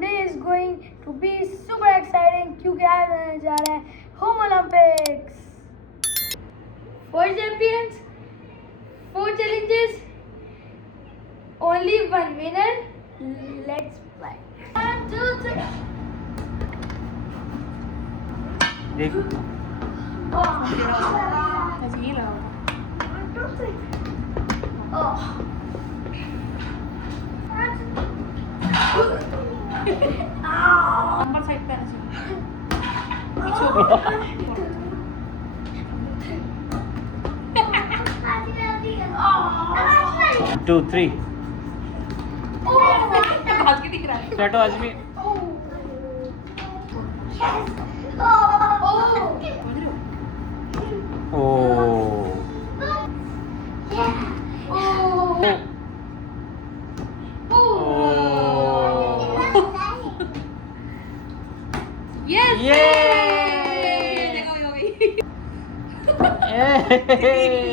today is going to be super exciting क्योंकि आज होने जा रहा है home Olympics. 4 champions, 4 challenges, only one winner. Let's play. 1, 2, 3. देख ऐसे ही लगाओ। 1, 2, 3. नंबर साइड पे आना टू थ्री भाग के दिख रहा है। चटो आजमी ओ यस ये देखो ये गई। ये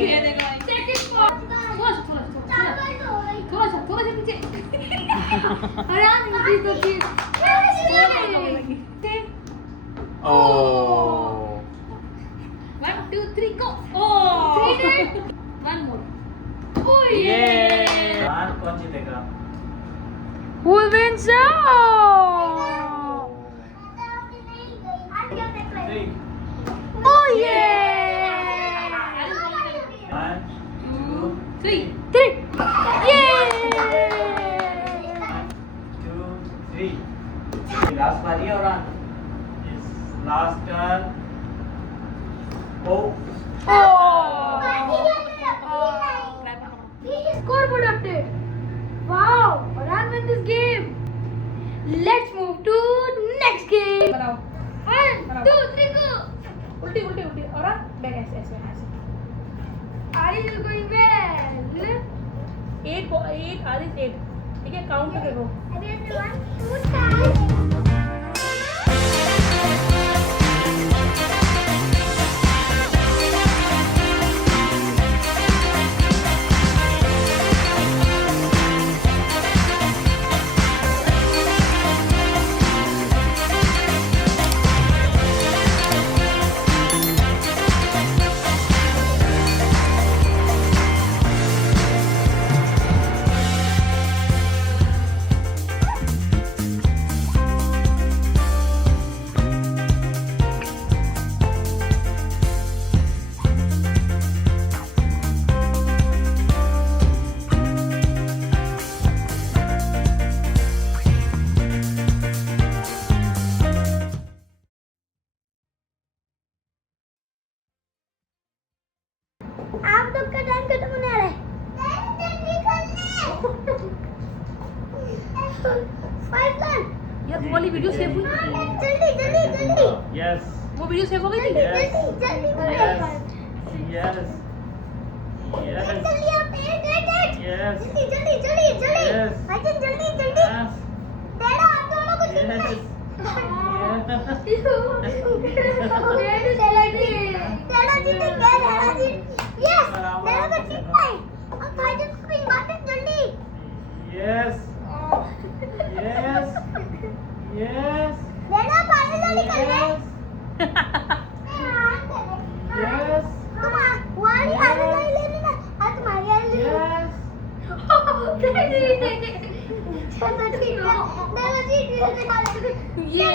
ये देखो सेकंड थोड़ा सा नीचे। अरे यार नीचे तो चीज। ओ 1 2 3 गो। ओ 1 मोर। ओ ये कौन जीतेगा? Who wins now? Oh yeah! 1 2 3 3. Yay! 1 2 3 last बारी है और last turn O Scoreboard update. Wow! Run win this game. Let's move to next game. बनाओ 1, 2, 3, go. उल्टी उल्टी उल्टी और बैक ऐसे ऐसे ऐसे Are you going well? 8 आदि 8 ठीक है काउंट करके गो आप लोग का टाइम खत्म होने आ रहा है। Five run. यार वो वाली वीडियो सेव हुई जल्दी जल्दी जल्दी यस वो वीडियो सेव हो गई थी Yes. जल्दी यस यस यस जल्दी आप एट यस जल्दी जल्दी जल्दी जल्दी Yes. अजय जल्दी जल्दी डैडा आप दोनों को जीतना है डैडा जीतेंगे डैडा जी यस डैडा को जीतना है अब फाइनल स्क्रीन वापस जल्दी यस यस यस डैडा फाइनल जल्दी कर ले यस तुम वाली आने नहीं लेनी ना आज तुम्हारी आने लेनी यस चलो ठीक है डैडा जी ये